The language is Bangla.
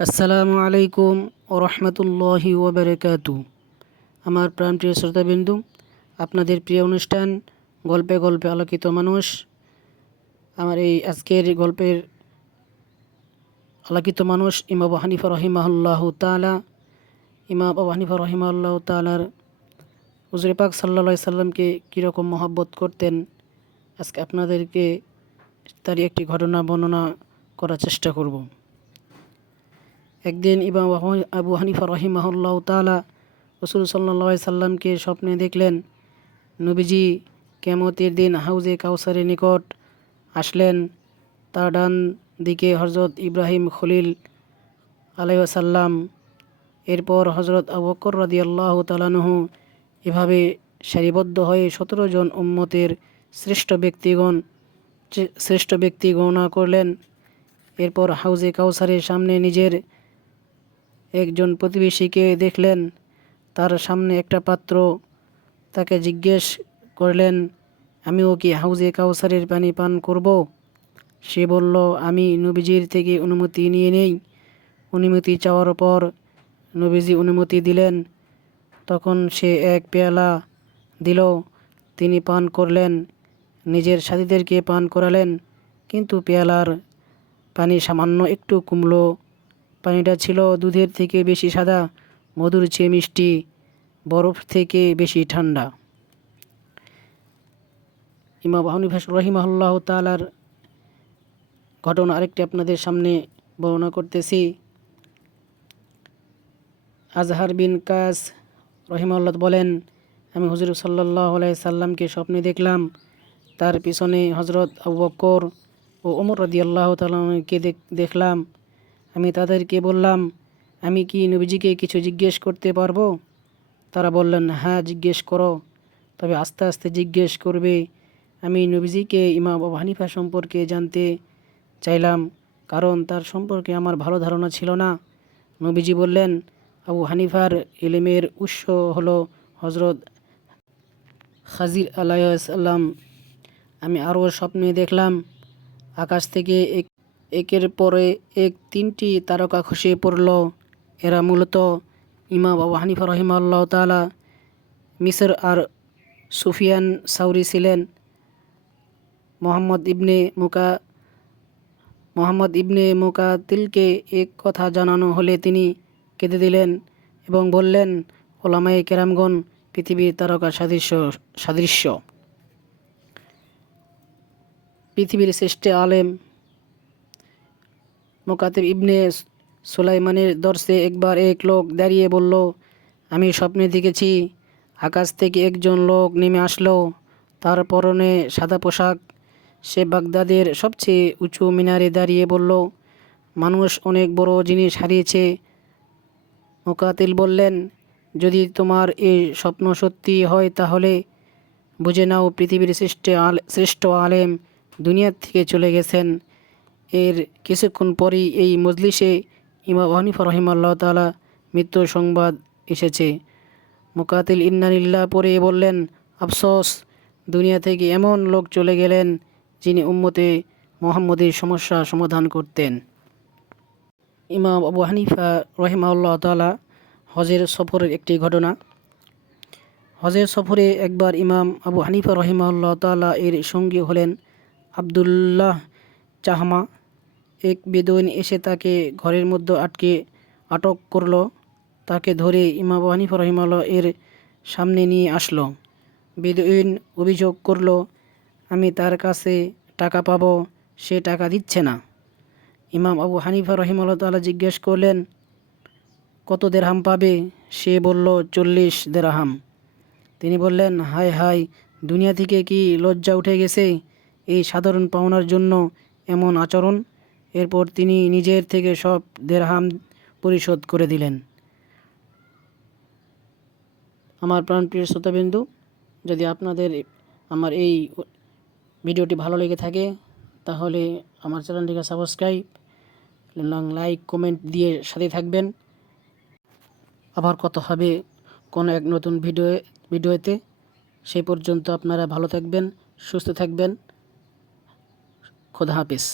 আসসালামু আলাইকুম ও রহমতুল্লাহি ওবরাকাতু। আমার প্রাণপ্রিয় শ্রোতাবিন্দু, আপনাদের প্রিয় অনুষ্ঠান গল্পে গল্পে আলোকিত মানুষ। আমার এই আজকের গল্পের আলোকিত মানুষ ইমাম আবু হানিফা রহিমাহুল্লাহু তাআলা। ইমাম আবু হানিফা রহিমাহুল্লাহু তাআলার হুজুর পাক সাল্লাল্লাহু আলাইহি সাল্লামকে কীরকম মহব্বত করতেন, আজকে আপনাদেরকে তারই একটি ঘটনা বর্ণনা করার চেষ্টা করব। একদিন ইমাম আবু হানিফা রহিমাহুল্লাহু তাআলা রাসূল সাল্লাল্লাহু আলাইহি সাল্লামকে স্বপ্নে দেখলেন। নবীজি কিয়ামতের দিন হাউজে কাউসারের নিকট আসলেন। তার ডান দিকে হযরত ইব্রাহিম খলিল আলাইহিস সালাম, এরপর হযরত আবু বকর রাদিয়াল্লাহু তাআলা আনহু। এভাবে সারিবদ্ধ হয়ে 17 জন উম্মতের শ্রেষ্ঠ ব্যক্তি গণনা করলেন। এরপর হাউজে কাউসারের সামনে নিজের একজন প্রতিবেশীকে দেখলেন। তার সামনে একটা পাত্র। তাকে জিজ্ঞেস করলেন, আমিও কি হাউজে কাউসারের পানি পান করব? সে বলল, আমি নবীজির থেকে অনুমতি নিয়ে নেই। অনুমতি চাওয়ার পর নবীজি অনুমতি দিলেন। তখন সে এক পেয়ালা দিল। তিনি পান করলেন, নিজের সাথীদেরকে পান করালেন, কিন্তু পেয়ালার পানি সামান্য একটু কমলো। পানিটা ছিল দুধের থেকে বেশি সাদা, মধুর চেয়ে মিষ্টি, বরফ থেকে বেশি ঠান্ডা। ইমাম আবু হানিফা রহিমাহুল্লাহু তাআলার ঘটনা আরেকটি আপনাদের সামনে বর্ণনা করতেছি। আজহার বিন কাস রহিমাহুল্লাহ বলেন, আমি হুজুর সাল্লাল্লাহু আলাইহি সাল্লামকে স্বপ্নে দেখলাম। তার পিছনে হযরত আবু বকর ও ওমর রাদিয়াল্লাহু তাআলাকে দেখলাম। আমি তাদেরকে বললাম, আমি কি নবীজিকে কিছু জিজ্ঞেস করতে পারবো? তারা বললেন, হ্যাঁ, জিজ্ঞেস করো, তবে আস্তে আস্তে জিজ্ঞেস করবে। আমি নবীজিকে ইমাম আবু হানিফা সম্পর্কে জানতে চাইলাম, কারণ তার সম্পর্কে আমার ভালো ধারণা ছিল না। নবীজি বললেন, আবু হানিফার ইলমের উৎস হলো হযরত খাজির আলাইহিস সালাম। আমি আরও স্বপ্নে দেখলাম, আকাশ থেকে একের পরে এক 3টি তারকা খসে পড়ল। এরা মূলত ইমাম আবু হানিফা রহিমাহুল্লাহু তাআলা, মিসর আর সুফিয়ান সাউরি ছিলেন। মোহাম্মদ ইবনে মুকাতিলকে এক কথা জানানো হলে তিনি কেঁদে দিলেন এবং বললেন, ওলামায়ে কেরামগণ পৃথিবীর তারকা সাদৃশ্য। পৃথিবীর শ্রেষ্ঠ আলেম মুকাতিব ইবনে সুলাইমানের দরসে একবার এক লোক দাঁড়িয়ে বলল, আমি স্বপ্নে দেখেছি আকাশ থেকে একজন লোক নেমে আসলো। তার পরনে সাদা পোশাক। সে বাগদাদের সবচেয়ে উঁচু মিনারে দাঁড়িয়ে বলল, মানুষ অনেক বড় জিনিস হারিয়েছে। মুকাতিল বললেন, যদি তোমার এই স্বপ্ন সত্যি হয় তাহলে বুঝে নাও পৃথিবীর শ্রেষ্ঠ আলেম দুনিয়ার থেকে চলে গেছেন। এর কিছুক্ষণ পরই এই মজলিসে ইমাম আবু হানিফা রহিমাহুল্লাহু তাআলা মৃত্যুর সংবাদ এসেছে। মুকাতিল ইন্না লিল্লাহ পড়ে বললেন, আফসোস, দুনিয়া থেকে এমন লোক চলে গেলেন যিনি উম্মতে মুহাম্মদের সমস্যা সমাধান করতেন। ইমাম আবু হানিফা রহিমাহুল্লাহু তাআলা হজের সফরের একটি ঘটনা। হজের সফরে একবার ইমাম আবু হানিফা রহিমাহুল্লাহু তাআলা এর সঙ্গী হলেন আবদুল্লাহ চাহমা। এক বেদুইন এসে তাকে ঘরের মধ্যে আটক করল। তাকে ধরে ইমাম আবু হানিফা রহিমাহুল্লাহ এর সামনে নিয়ে আসলো। বেদুইন অভিযোগ করল, আমি তার কাছে টাকা পাবো, সে টাকা দিচ্ছে না। ইমাম আবু হানিফা রহিমাহুল্লাহ তাআলা জিজ্ঞেস করলেন, কত দেরহাম পাবে? সে বলল, 40 দেরহাম। তিনি বললেন, হায় হায়, দুনিয়া থেকে কি লজ্জা উঠে গেছে? এই সাধারণ পাওনার জন্য এমন আচরণ। এরপর তিনি নিজের থেকে সব দেরহাম পরিশোধ করে দিলেন। আমার প্রাণপ্রিয় শ্রোতাবিন্দু, যদি আপনাদের আমার এই ভিডিওটি ভালো লেগে থাকে তাহলে আমার চ্যানেলটিকে সাবস্ক্রাইব, লাইক, কমেন্ট দিয়ে সাথে থাকবেন। আবার কথা হবে কোনো এক নতুন ভিডিওতে। সেই পর্যন্ত আপনারা ভালো থাকবেন, সুস্থ থাকবেন। খোদা হাফেজ।